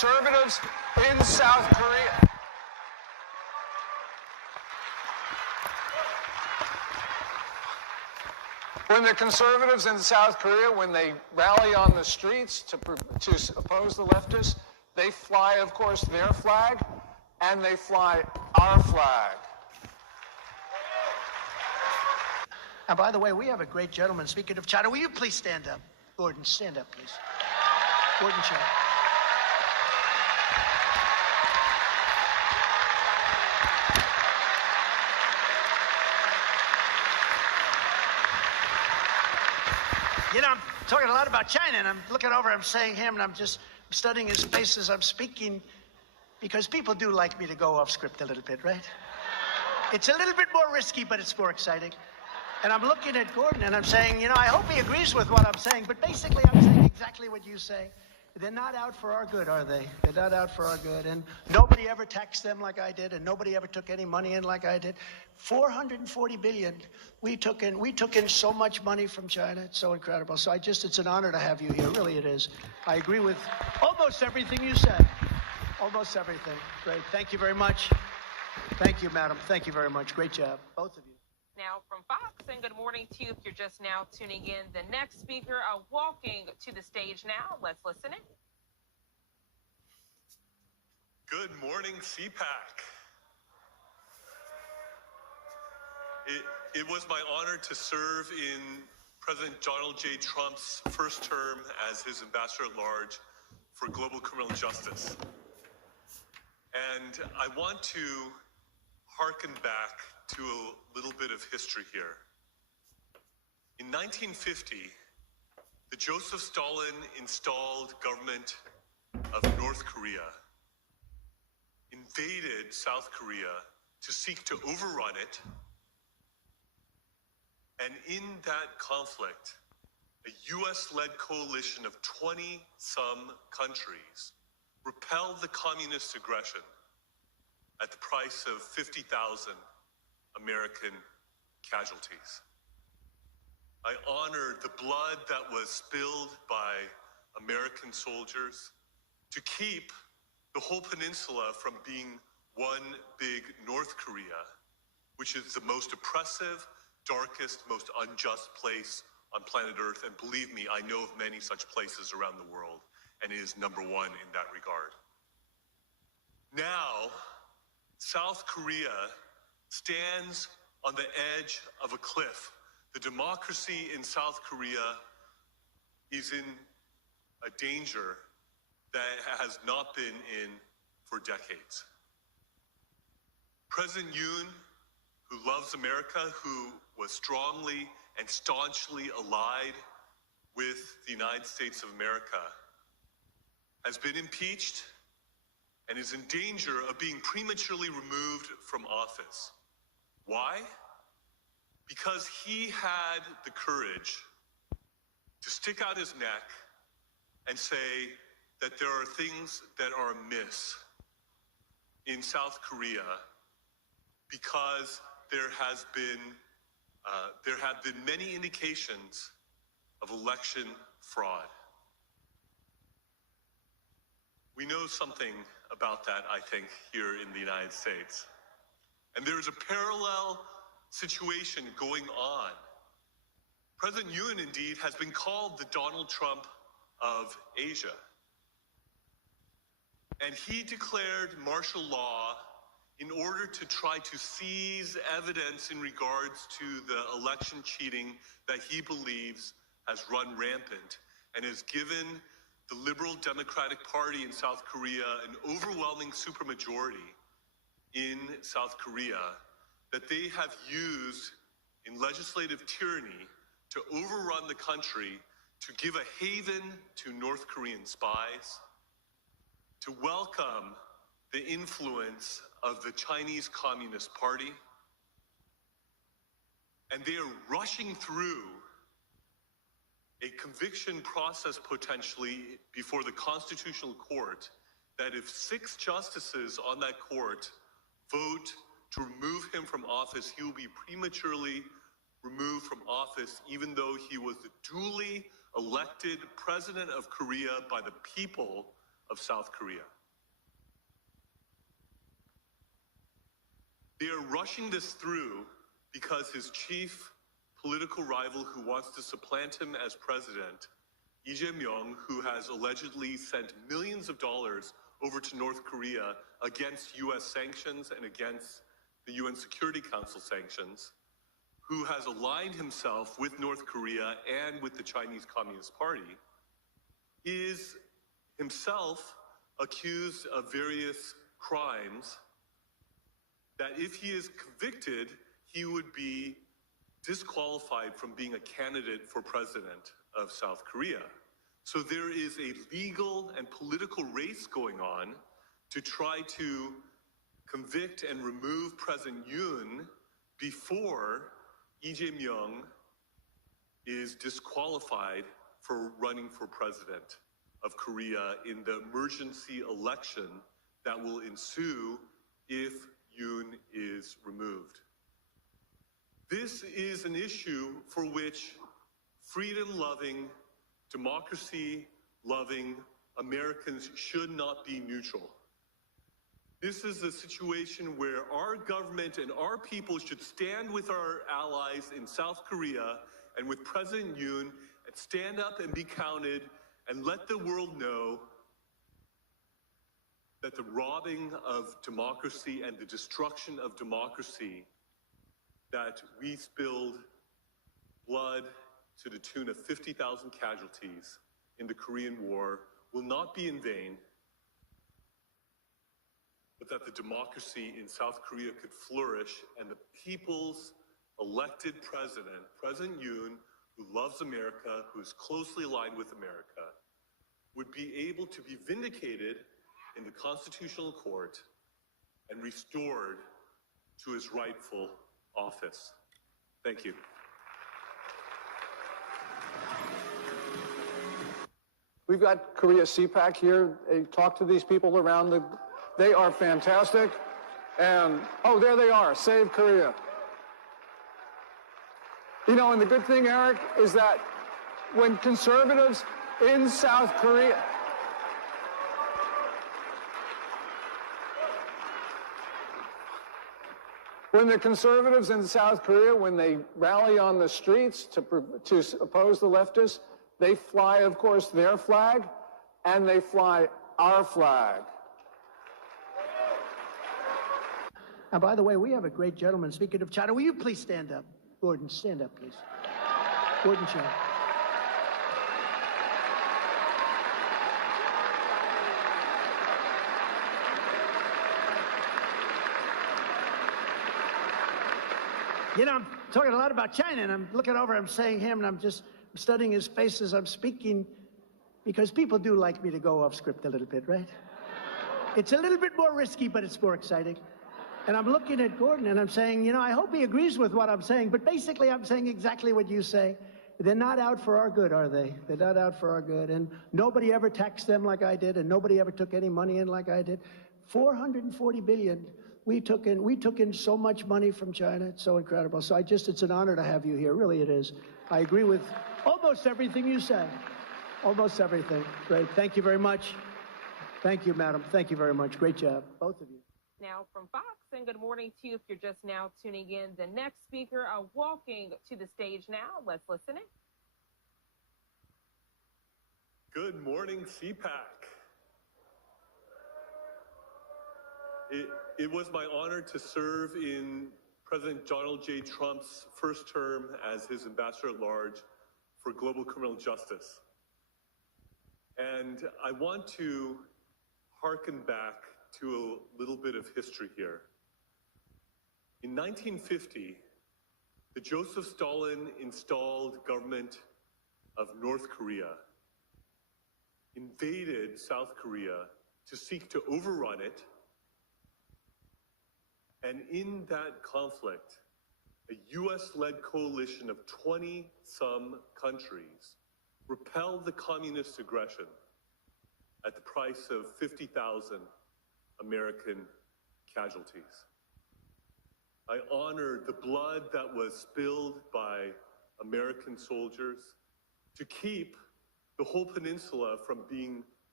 conservatives in South Korea. When the conservatives in South Korea, when they rally on the streets to oppose the leftists, they fly, of course, their flag, and they fly our flag. And by the way, we have a great gentleman. Speaking of China, will you please stand up? Gordon, stand up, please. Gordon China. You know, I'm talking a lot about China, and I'm looking over, I'm saying him, and I'm just studying his face as I'm speaking, because people do like me to go off script a little bit, right? It's a little bit more risky, but it's more exciting. And I'm looking at Gordon, and I'm saying, you know, I hope he agrees with what I'm saying, but basically I'm saying exactly what you say. They're not out for our good, are they? They're not out for our good. And nobody ever taxed them like I did, and nobody ever took any money in like I did. 440 billion. We took in so much money from China. It's so incredible. So it's an honor to have you here. Really, it is. I agree with almost everything you said. Almost everything. Great. Thank you very much. Thank you, madam. Thank you very much. Great job, both of you. Now from Fox, and good morning to you if you're just now tuning in. The next speaker walking to the stage now. Let's listen in. Good morning, CPAC. It was my honor to serve in President Donald J. Trump's first term as his ambassador-at-large for global criminal justice. And I want to hearken back to a little bit of history here. In 1950, the Joseph Stalin installed government of North Korea invaded South Korea to seek to overrun it. And in that conflict, a US-led coalition of 20-some countries repelled the communist aggression at the price of 50,000 American casualties. I honor the blood that was spilled by American soldiers to keep the whole peninsula from being one big North Korea, which is the most oppressive, darkest, most unjust place on planet Earth. And believe me, I know of many such places around the world, and it is number one in that regard. Now, South Korea stands on the edge of a cliff. The democracy in South Korea is in a danger that has not been in for decades. President Yoon, who loves America, who was strongly and staunchly allied with the United States of America, has been impeached and is in danger of being prematurely removed from office. Why? Because he had the courage to stick out his neck and say that there are things that are amiss in South Korea because there have been many indications of election fraud. We know something about that, I think, here in the United States. And there is a parallel situation going on. President Yoon, indeed, has been called the Donald Trump of Asia. And he declared martial law in order to try to seize evidence in regards to the election cheating that he believes has run rampant and has given the Liberal Democratic Party in South Korea an overwhelming supermajority in South Korea that they have used in legislative tyranny to overrun the country, to give a haven to North Korean spies, to welcome the influence of the Chinese Communist Party. And they are rushing through a conviction process potentially before the Constitutional Court that if 6 justices on that court vote to remove him from office, he will be prematurely removed from office, even though he was the duly elected president of Korea by the people of South Korea. They are rushing this through because his chief political rival who wants to supplant him as president, Lee Jae-myung, who has allegedly sent millions of dollars over to North Korea against U.S. sanctions and against the UN Security Council sanctions, who has aligned himself with North Korea and with the Chinese Communist Party, is himself accused of various crimes that if he is convicted, he would be disqualified from being a candidate for president of South Korea. So there is a legal and political race going on to try to convict and remove President Yoon before Lee Jae-myung is disqualified for running for president of Korea in the emergency election that will ensue if Yoon is removed. This is an issue for which freedom-loving, democracy-loving Americans should not be neutral. This is a situation where our government and our people should stand with our allies in South Korea and with President Yoon and stand up and be counted and let the world know that the robbing of democracy and the destruction of democracy, that we spilled blood to the tune of 50,000 casualties in the Korean War, will not be in vain, but that the democracy in South Korea could flourish and the people's elected president, President Yoon, who loves America, who is closely aligned with America, would be able to be vindicated in the Constitutional Court and restored to his rightful office. Thank you. We've got Korea CPAC here. Talk to these people around the... They are fantastic. And, oh, there they are. Save Korea. You know, and the good thing, Eric, is that when conservatives in South Korea... When the conservatives in South Korea, when they rally on the streets to oppose the leftists, they fly, of course, their flag, and they fly our flag. Now, by the way, we have a great gentleman. Speaking of China, will you please stand up? Gordon, stand up, please. Gordon Chang. You know, I'm talking a lot about China, and I'm looking over, I'm saying him, and I'm just studying his face as I'm speaking, because people do like me to go off script a little bit, right? It's a little bit more risky, but it's more exciting. And I'm looking at Gordon, and I'm saying, you know, I hope he agrees with what I'm saying, but basically I'm saying exactly what you say. They're not out for our good, are they? They're not out for our good. And nobody ever taxed them like I did, and nobody ever took any money in like I did. 440 billion. We took in so much money from China. It's so incredible. So it's an honor to have you here. Really, it is. I agree with almost everything you say. Almost everything. Great. Thank you very much. Thank you, madam. Thank you very much. Great job, both of you. Now from Fox, and good morning to you if you're just now tuning in. The next speaker walking to the stage now. Let's listen in. Good morning, CPAC. It was my honor to serve in President Donald J. Trump's first term as his ambassador-at-large for global criminal justice. And I want to hearken back to a little bit of history here. In 1950, the Joseph Stalin installed government of North Korea invaded South Korea to seek to overrun it. And in that conflict, a US-led coalition of 20-some countries repelled the communist aggression at the price of 50,000 American casualties. I honor the blood that was spilled by American soldiers to keep the whole peninsula from being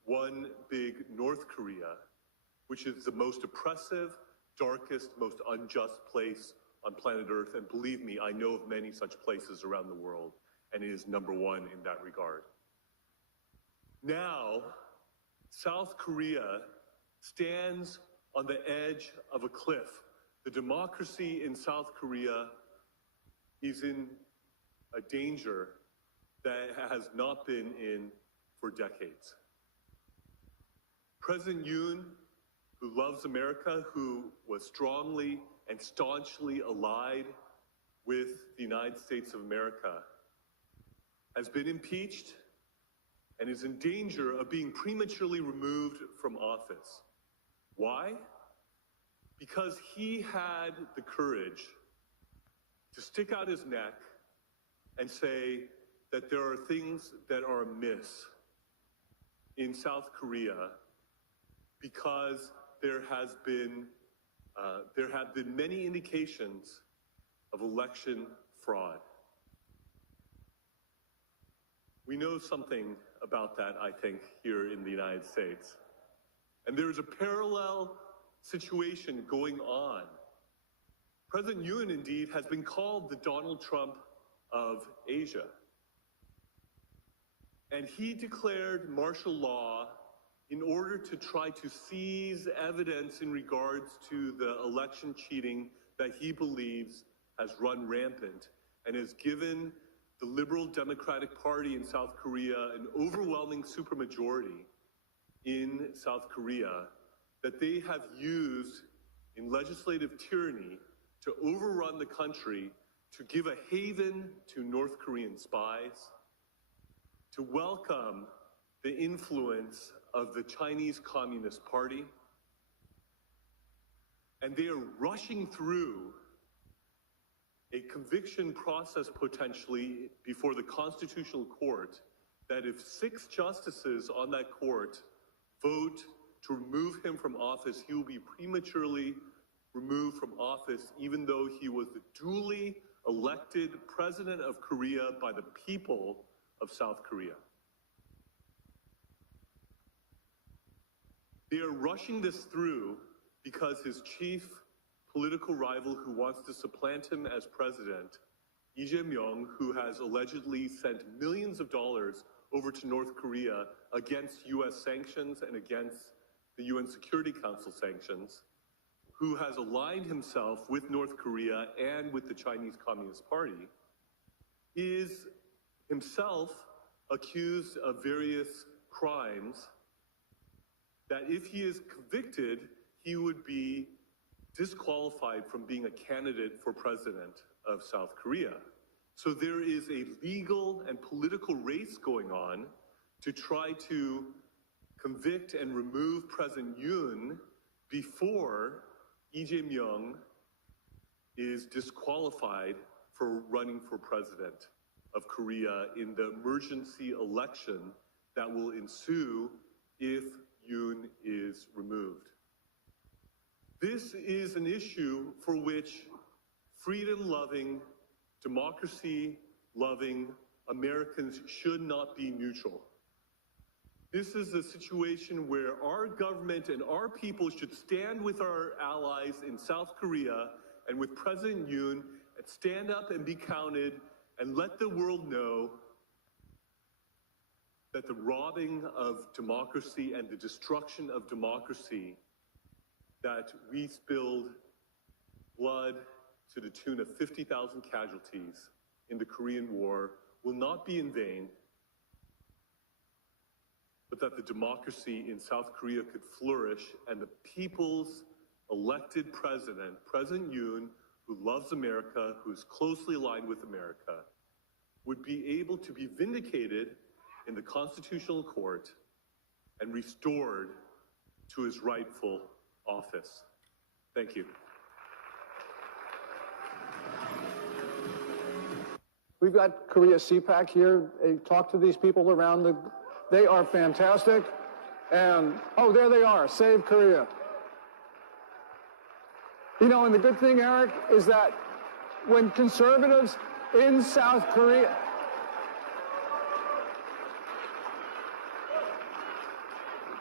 one big North Korea, which is the most oppressive, darkest, most unjust place on planet Earth. And believe me, I know of many such places around the world, and it is number one in that regard. Now, South Korea stands on the edge of a cliff. The democracy in South Korea is in a danger that has not been in for decades. President Yoon, who loves America, who was strongly and staunchly allied with the United States of America, has been impeached and is in danger of being prematurely removed from office. Why? Because he had the courage to stick out his neck and say that there are things that are amiss in South Korea because there have been many indications of election fraud. We know something about that, I think, here in the United States. And there's a parallel situation going on. President Yoon, indeed, has been called the Donald Trump of Asia. And he declared martial law in order to try to seize evidence in regards to the election cheating that he believes has run rampant and has given the Liberal Democratic Party in South Korea an overwhelming supermajority in South Korea that they have used in legislative tyranny to overrun the country, to give a haven to North Korean spies, to welcome the influence of the Chinese Communist Party. And they are rushing through a conviction process potentially before the Constitutional Court that if 6 justices on that court vote to remove him from office, he will be prematurely removed from office, even though he was the duly elected president of Korea by the people of South Korea. They are rushing this through because his chief political rival who wants to supplant him as president, Lee Jae-myung, who has allegedly sent millions of dollars over to North Korea against U.S. sanctions and against the UN Security Council sanctions, who has aligned himself with North Korea and with the Chinese Communist Party, is himself accused of various crimes that if he is convicted, he would be disqualified from being a candidate for president of South Korea. So there is a legal and political race going on to try to convict and remove President Yoon before Lee Jae-myung is disqualified for running for president of Korea in the emergency election that will ensue if Yoon is removed. This is an issue for which freedom-loving, democracy-loving Americans should not be neutral. This is a situation where our government and our people should stand with our allies in South Korea and with President Yoon and stand up and be counted and let the world know that the robbing of democracy and the destruction of democracy, that we spilled blood to the tune of 50,000 casualties in the Korean War, will not be in vain, but that the democracy in South Korea could flourish and the people's elected president, President Yoon, who loves America, who is closely aligned with America, would be able to be vindicated in the Constitutional Court and restored to his rightful office. Thank you. We've got Korea CPAC here. Talk to these people around the... They are fantastic. And, oh, there they are. Save Korea. You know, and the good thing, Eric, is that when conservatives in South Korea...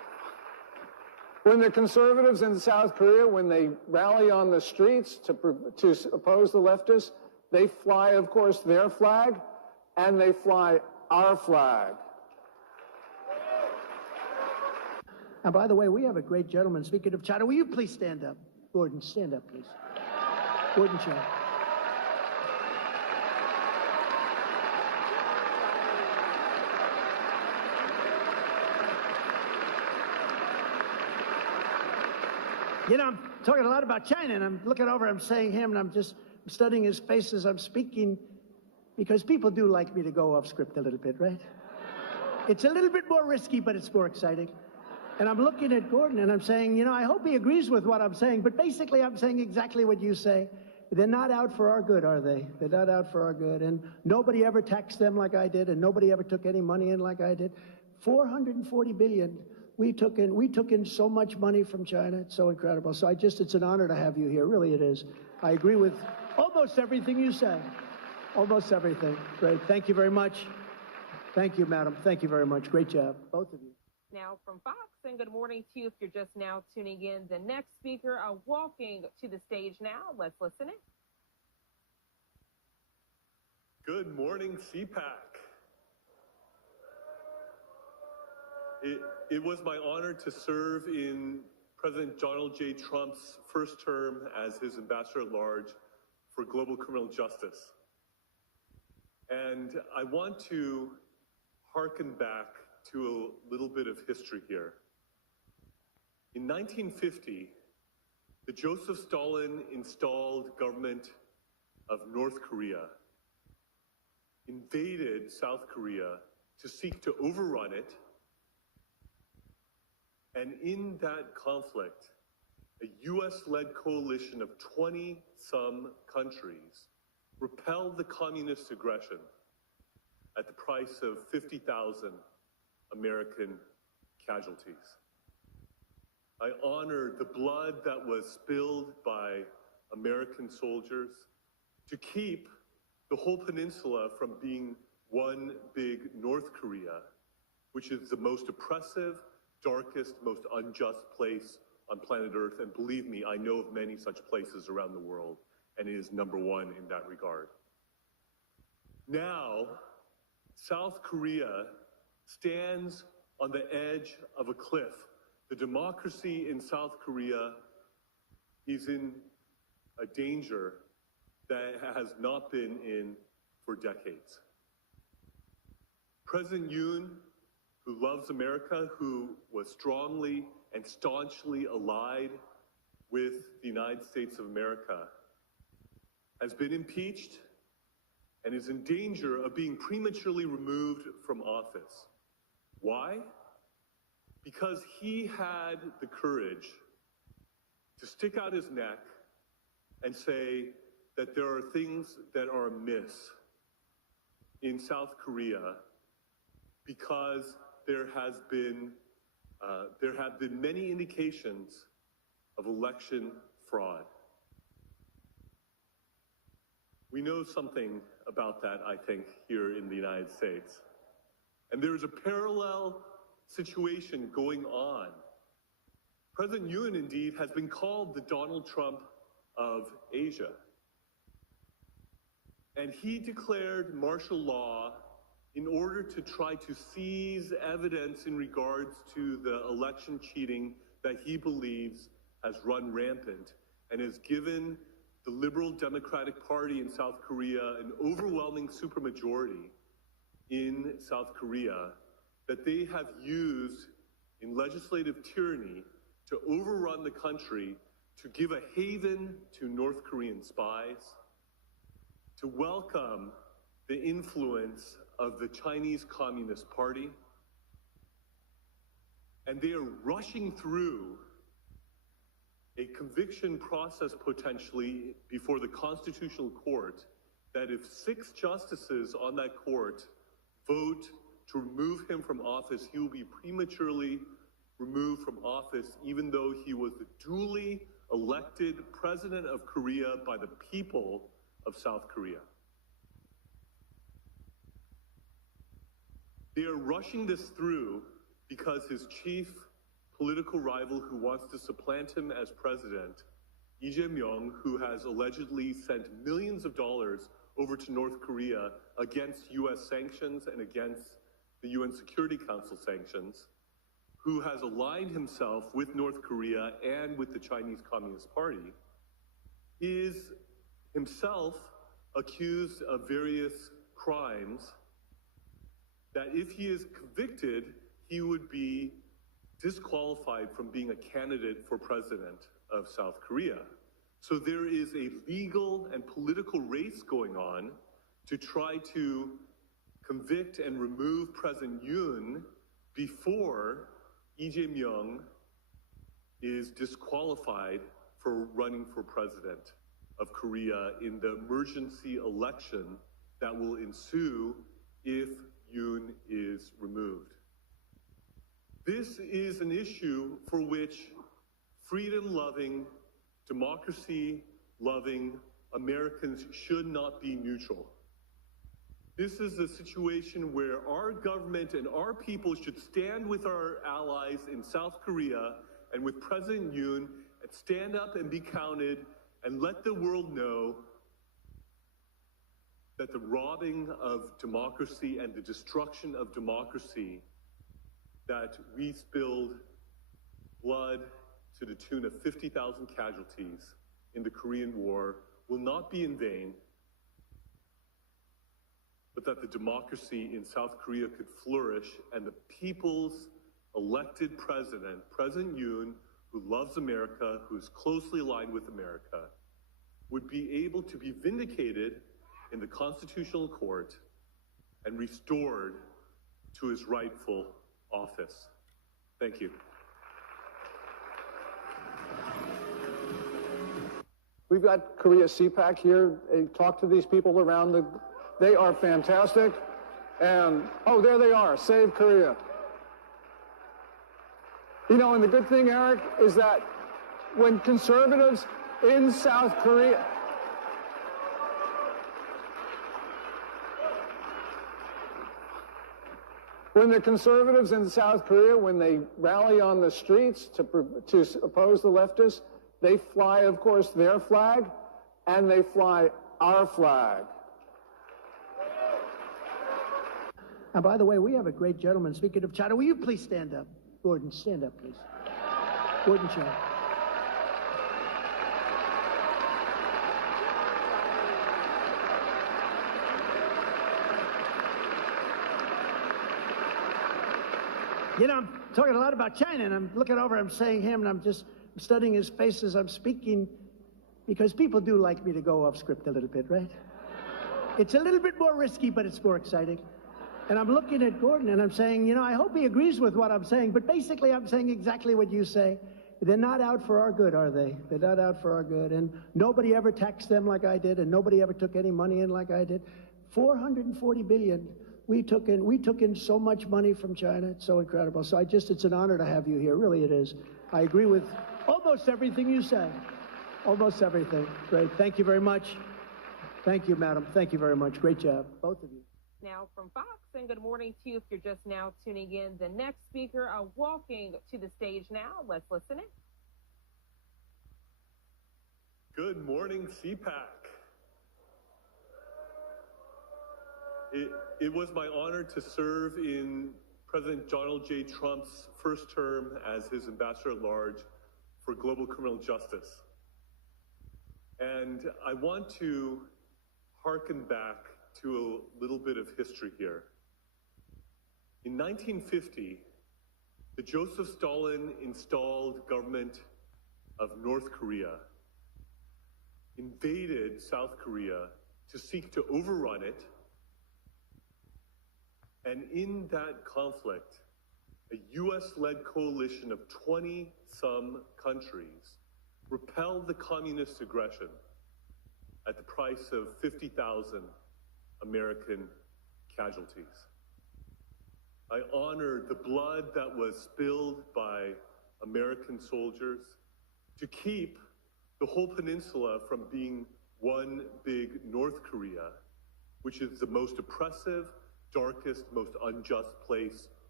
When the conservatives in South Korea, when they rally on the streets to oppose the leftists, they fly, of course, their flag, and they fly our flag. And by the way, we have a great gentleman. Speaking of China, will you please stand up? Gordon, stand up, please. Gordon Chang. You know, I'm talking a lot about China, and I'm looking over, I'm saying him, and I'm just studying his face as I'm speaking, because people do like me to go off script a little bit, right? It's a little bit more risky, but it's more exciting. And I'm looking at Gordon, and I'm saying, you know, I hope he agrees with what I'm saying, but basically I'm saying exactly what you say. They're not out for our good, are they? They're not out for our good. And nobody ever taxed them like I did, and nobody ever took any money in like I did. 440 billion. We took in so much money from China. It's so incredible. So it's an honor to have you here. Really, it is. I agree with almost everything you said. Almost everything. Great. Thank you very much. Thank you, madam. Thank you very much. Great job, both of you. Now from Fox, and good morning to you if you're just now tuning in. The next speaker walking to the stage now. Let's listen in. Good morning, CPAC. It was my honor to serve in President Donald J. Trump's first term as his ambassador-at-large for global criminal justice. And I want to hearken back to a little bit of history here. In 1950, the Joseph Stalin installed government of North Korea invaded South Korea to seek to overrun it. And in that conflict, a US-led coalition of 20-some countries repelled the communist aggression at the price of 50,000 American casualties. I honor the blood that was spilled by American soldiers to keep the whole peninsula from being one big North Korea, which is the most oppressive, darkest, most unjust place on planet Earth. And believe me, I know of many such places around the world, and it is number one in that regard. Now, South Korea stands on the edge of a cliff. The democracy in South Korea is in a danger that has not been in for decades. President Yoon, who loves America, who was strongly and staunchly allied with the United States of America, has been impeached and is in danger of being prematurely removed from office. Why? Because he had the courage to stick out his neck and say that there are things that are amiss in South Korea because there have been many indications of election fraud. We know something about that, I think, here in the United States. And there is a parallel situation going on. President Yoon, indeed, has been called the Donald Trump of Asia. And he declared martial law in order to try to seize evidence in regards to the election cheating that he believes has run rampant and has given the Liberal Democratic Party in South Korea an overwhelming supermajority in South Korea that they have used in legislative tyranny to overrun the country, to give a haven to North Korean spies, to welcome the influence of the Chinese Communist Party. And they are rushing through a conviction process potentially before the Constitutional Court that if 6 justices on that court vote to remove him from office, he will be prematurely removed from office even though he was the duly elected president of Korea by the people of South Korea. They are rushing this through because his chief political rival who wants to supplant him as president, Lee Jae-myung, who has allegedly sent millions of dollars over to North Korea against U.S. sanctions and against the UN Security Council sanctions, who has aligned himself with North Korea and with the Chinese Communist Party, is himself accused of various crimes that if he is convicted, he would be disqualified from being a candidate for president of South Korea. So there is a legal and political race going on to try to convict and remove President Yoon before Lee Jae-myung is disqualified for running for president of Korea in the emergency election that will ensue if Yoon is removed. This is an issue for which freedom-loving, democracy-loving Americans should not be neutral. This is a situation where our government and our people should stand with our allies in South Korea and with President Yoon and stand up and be counted and let the world know that the robbing of democracy and the destruction of democracy, that we spilled blood to the tune of 50,000 casualties in the Korean War, will not be in vain, but that the democracy in South Korea could flourish and the people's elected president, President Yoon, who loves America, who is closely aligned with America, would be able to be vindicated in the Constitutional Court and restored to his rightful office. Thank you. We've got Korea CPAC here. Talk to these people around the... They are fantastic. And, oh, there they are. Save Korea. You know, and the good thing, Eric, is that when conservatives in South Korea... When the conservatives in South Korea, when they rally on the streets to oppose the leftists, they fly, of course, their flag, and they fly our flag. And by the way, we have a great gentleman. Speaking of China, will you please stand up? Gordon, stand up, please. Gordon China. You know, I'm talking a lot about China, and I'm looking over, I'm saying him, and I'm just studying his face as I'm speaking, because people do like me to go off script a little bit, right? It's a little bit more risky, but it's more exciting. And I'm looking at Gordon, and I'm saying, you know, I hope he agrees with what I'm saying, but basically I'm saying exactly what you say. They're not out for our good, are they? They're not out for our good. And nobody ever taxed them like I did, and nobody ever took any money in like I did. 440 billion. We took in so much money from China. It's so incredible. So it's an honor to have you here. Really, it is. I agree with almost everything you say. Almost everything. Great. Thank you very much. Thank you, madam. Thank you very much. Great job, both of you. Now from Fox, and good morning to you if you're just now tuning in. The next speaker walking to the stage now. Let's listen in. Good morning, CPAC. It was my honor to serve in President Donald J. Trump's first term as his ambassador-at-large for global criminal justice. And I want to hearken back to a little bit of history here. In 1950, the Joseph Stalin installed government of North Korea invaded South Korea to seek to overrun it. And in that conflict, a US-led coalition of 20-some countries repelled the communist aggression at the price of 50,000 American casualties. I honor the blood that was spilled by American soldiers to keep the whole peninsula from being one big North Korea, which is the most oppressive, darkest, most unjust place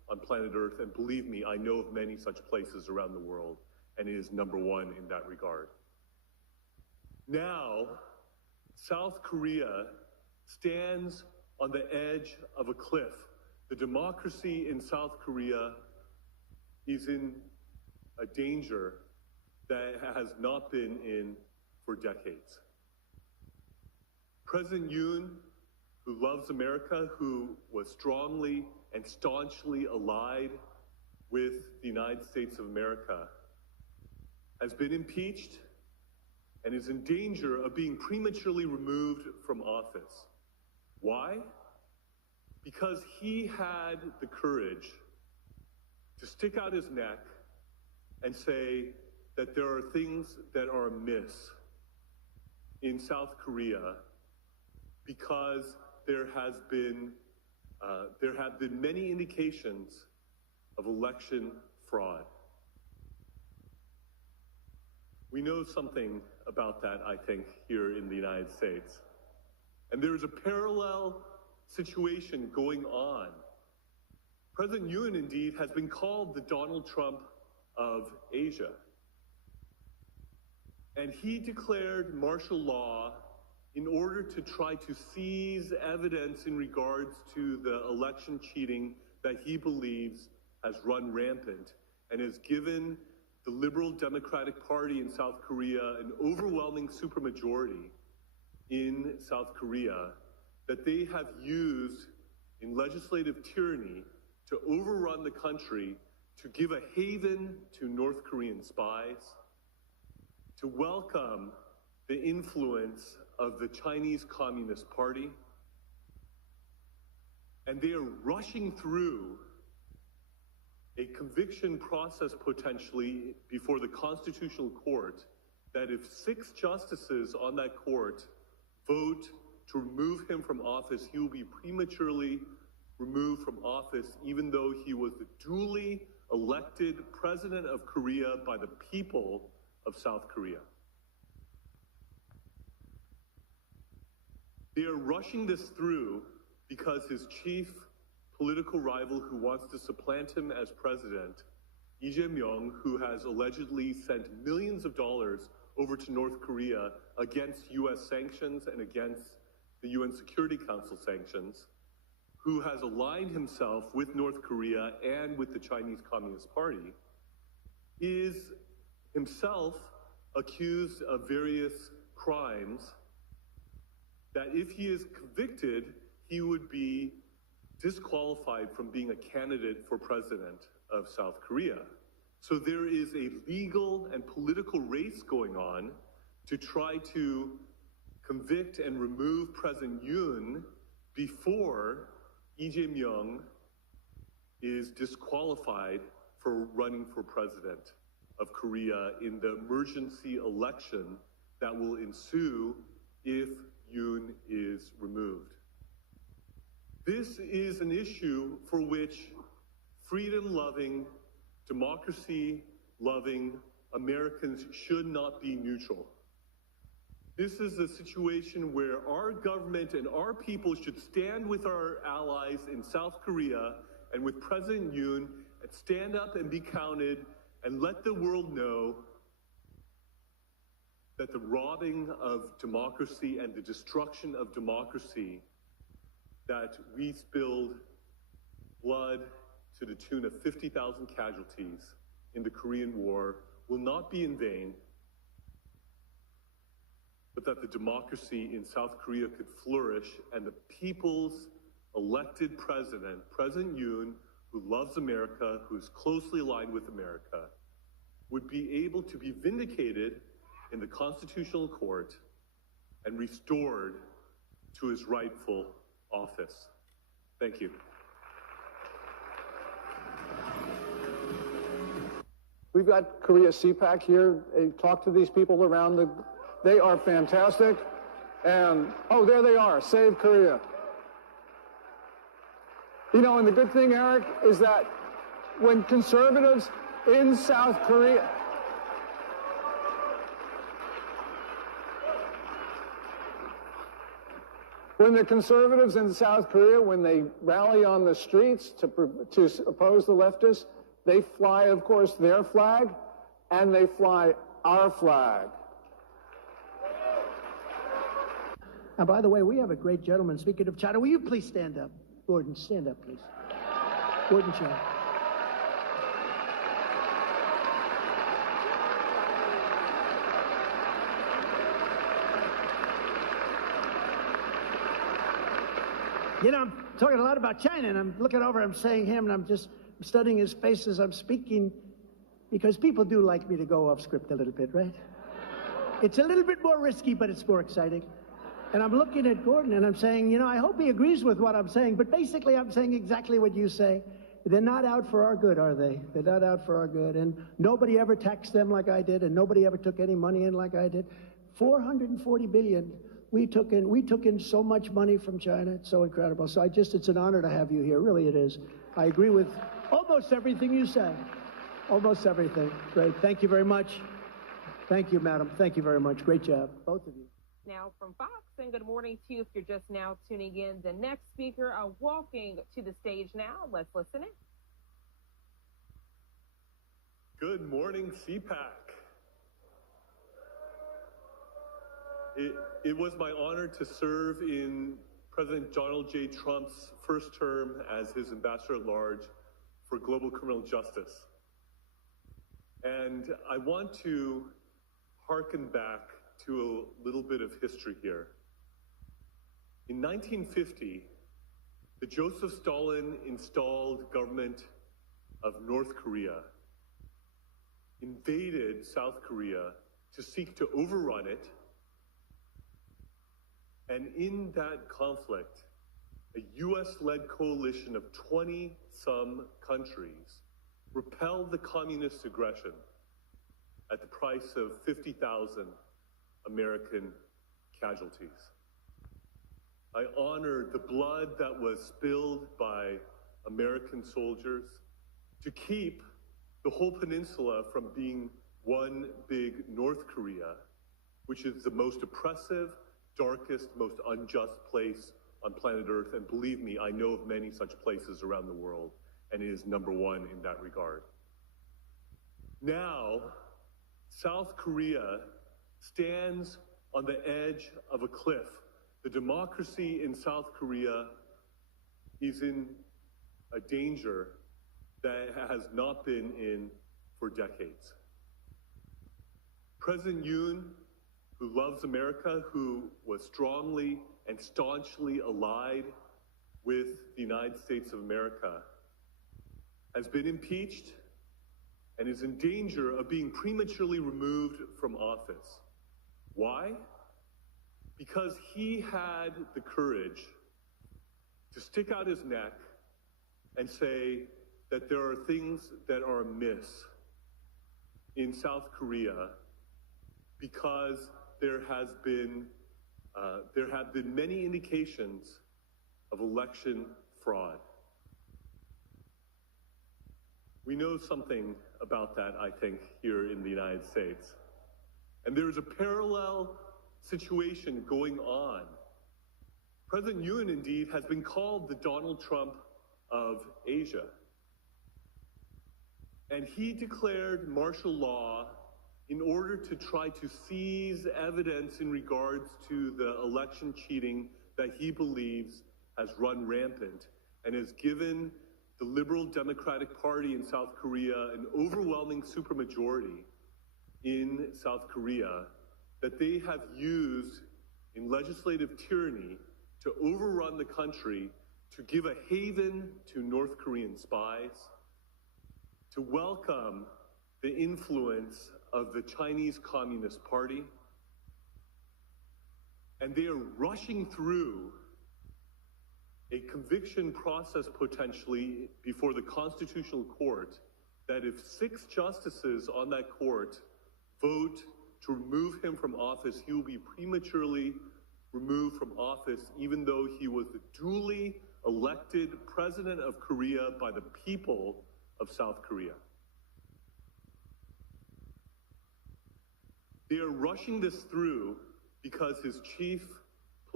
on planet Earth, and believe me, I know of many such places around the world, and it is number one in that regard. Now, South Korea stands on the edge of a cliff. The democracy in South Korea is in a danger that it has not been in for decades. President Yoon, who loves America, who was strongly and staunchly allied with the United States of America, has been impeached and is in danger of being prematurely removed from office. Why? Because he had the courage to stick out his neck and say that there are things that are amiss in South Korea because there have been many indications of election fraud. We know something about that, I think, here in the United States. And there is a parallel situation going on. President Yoon, indeed, has been called the Donald Trump of Asia. And he declared martial law in order to try to seize evidence in regards to the election cheating that he believes has run rampant and has given the Liberal Democratic Party in South Korea an overwhelming supermajority in South Korea that they have used in legislative tyranny to overrun the country, to give a haven to North Korean spies, to welcome the influence of the Chinese Communist Party. And they are rushing through a conviction process potentially before the Constitutional Court that if 6 justices on that court vote to remove him from office, he will be prematurely removed from office even though he was the duly elected president of Korea by the people of South Korea. They are rushing this through because his chief political rival who wants to supplant him as president, Lee Jae-myung, who has allegedly sent millions of dollars over to North Korea against U.S. sanctions and against the UN Security Council sanctions, who has aligned himself with North Korea and with the Chinese Communist Party, is himself accused of various crimes that if he is convicted, he would be disqualified from being a candidate for president of South Korea. So there is a legal and political race going on to try to convict and remove President Yoon before Lee Jae-myung is disqualified for running for president of Korea in the emergency election that will ensue if Yoon is removed. This is an issue for which freedom-loving, democracy-loving Americans should not be neutral. This is a situation where our government and our people should stand with our allies in South Korea and with President Yoon and stand up and be counted and let the world know that the robbing of democracy and the destruction of democracy, that we spilled blood to the tune of 50,000 casualties in the Korean War, will not be in vain, but that the democracy in South Korea could flourish and the people's elected president, President Yoon, who loves America, who is closely aligned with America, would be able to be vindicated in the Constitutional Court and restored to his rightful office. Thank you. We've got Korea CPAC here. Talk to these people around the... They are fantastic. And, oh, there they are. Save Korea. You know, and the good thing, Eric, is that when conservatives in South Korea... When the conservatives in South Korea, when they rally on the streets to oppose the leftists, they fly, of course, their flag, and they fly our flag. Now, by the way, we have a great gentleman. Speaking of China, will you please stand up? Gordon, stand up, please. Gordon China. You know, I'm talking a lot about China, and I'm looking over, I'm saying him, and I'm just studying his face as I'm speaking, because people do like me to go off script a little bit, right? It's a little bit more risky, but it's more exciting. And I'm looking at Gordon, and I'm saying, you know, I hope he agrees with what I'm saying, but basically I'm saying exactly what you say. They're not out for our good, are they? They're not out for our good. And nobody ever taxed them like I did, and nobody ever took any money in like I did. 440 billion. We took in so much money from China. It's so incredible. So it's an honor to have you here. Really, it is. I agree with almost everything you said. Almost everything. Great. Thank you very much. Thank you, madam. Thank you very much. Great job, both of you. Now from Fox, and good morning to you if you're just now tuning in. The next speaker walking to the stage now. Let's listen in. Good morning, CPAC. It was my honor to serve in President Donald J. Trump's first term as his ambassador at large for global criminal justice. And I want to hearken back to a little bit of history here. In 1950, the Joseph Stalin installed government of North Korea invaded South Korea to seek to overrun it. And in that conflict, a US-led coalition of 20-some countries repelled the communist aggression at the price of 50,000 American casualties. I honor the blood that was spilled by American soldiers to keep the whole peninsula from being one big North Korea, which is the most oppressive, darkest, most unjust place on planet Earth. And believe me, I know of many such places around the world, and it is number one in that regard. Now, South Korea stands on the edge of a cliff. The democracy in South Korea is in a danger that has not been in for decades. President Yoon, who loves America, who was strongly and staunchly allied with the United States of America, has been impeached and is in danger of being prematurely removed from office. Why? Because he had the courage to stick out his neck and say that there are things that are amiss in South Korea because there have been many indications of election fraud. We know something about that, I think, here in the United States. And there's a parallel situation going on. President Yoon, indeed, has been called the Donald Trump of Asia. And he declared martial law in order to try to seize evidence in regards to the election cheating that he believes has run rampant and has given the Liberal Democratic Party in South Korea an overwhelming supermajority in South Korea that they have used in legislative tyranny to overrun the country, to give a haven to North Korean spies, to welcome the influence of the Chinese Communist Party. And they are rushing through a conviction process potentially before the Constitutional Court that if 6 justices on that court vote to remove him from office, he will be prematurely removed from office, even though he was the duly elected president of Korea by the people of South Korea. They are rushing this through because his chief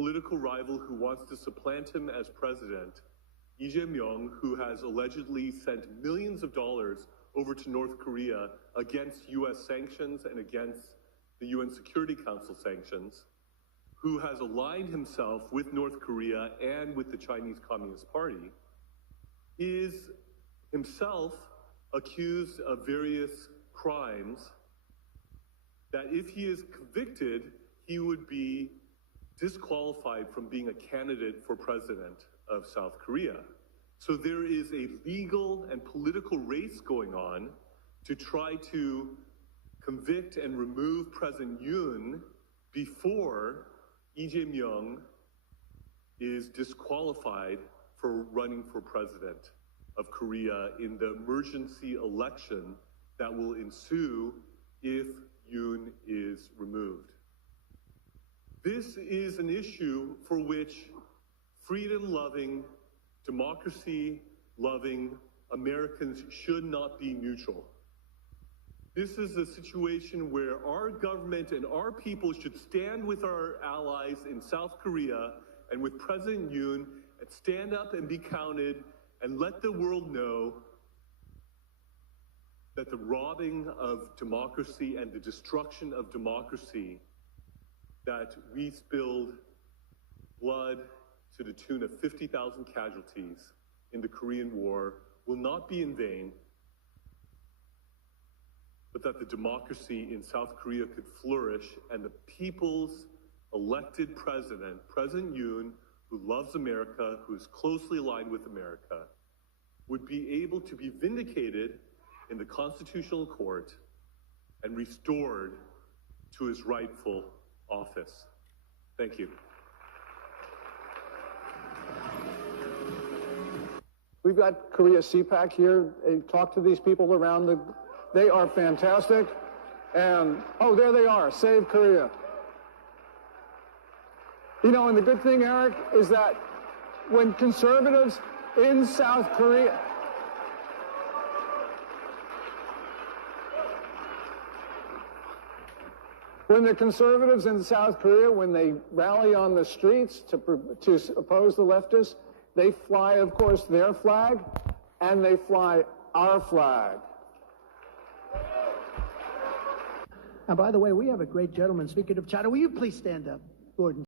political rival who wants to supplant him as president, Lee Jae-myung, who has allegedly sent millions of dollars over to North Korea against U.S. sanctions and against the UN Security Council sanctions, who has aligned himself with North Korea and with the Chinese Communist Party, is himself accused of various crimes that if he is convicted, he would be disqualified from being a candidate for president of South Korea. So there is a legal and political race going on to try to convict and remove President Yoon before Lee Jae-myung is disqualified for running for president of Korea in the emergency election that will ensue if Yoon is removed. This is an issue for which freedom-loving, democracy-loving Americans should not be neutral. This is a situation where our government and our people should stand with our allies in South Korea and with President Yoon and stand up and be counted and let the world know that the robbing of democracy and the destruction of democracy, that we spilled blood to the tune of 50,000 casualties in the Korean War, will not be in vain, but that the democracy in South Korea could flourish and the people's elected president, President Yoon, who loves America, who is closely aligned with America, would be able to be vindicated in the Constitutional Court and restored to his rightful office. Thank you. We've got Korea CPAC here. Talk to these people around the... They are fantastic. And, oh, there they are. Save Korea. You know, and the good thing, Eric, is that when conservatives in South Korea... When the conservatives in South Korea, when they rally on the streets to oppose the leftists, they fly, of course, their flag, and they fly our flag. And by the way, we have a great gentleman. Speaking of China, will you please stand up, Gordon?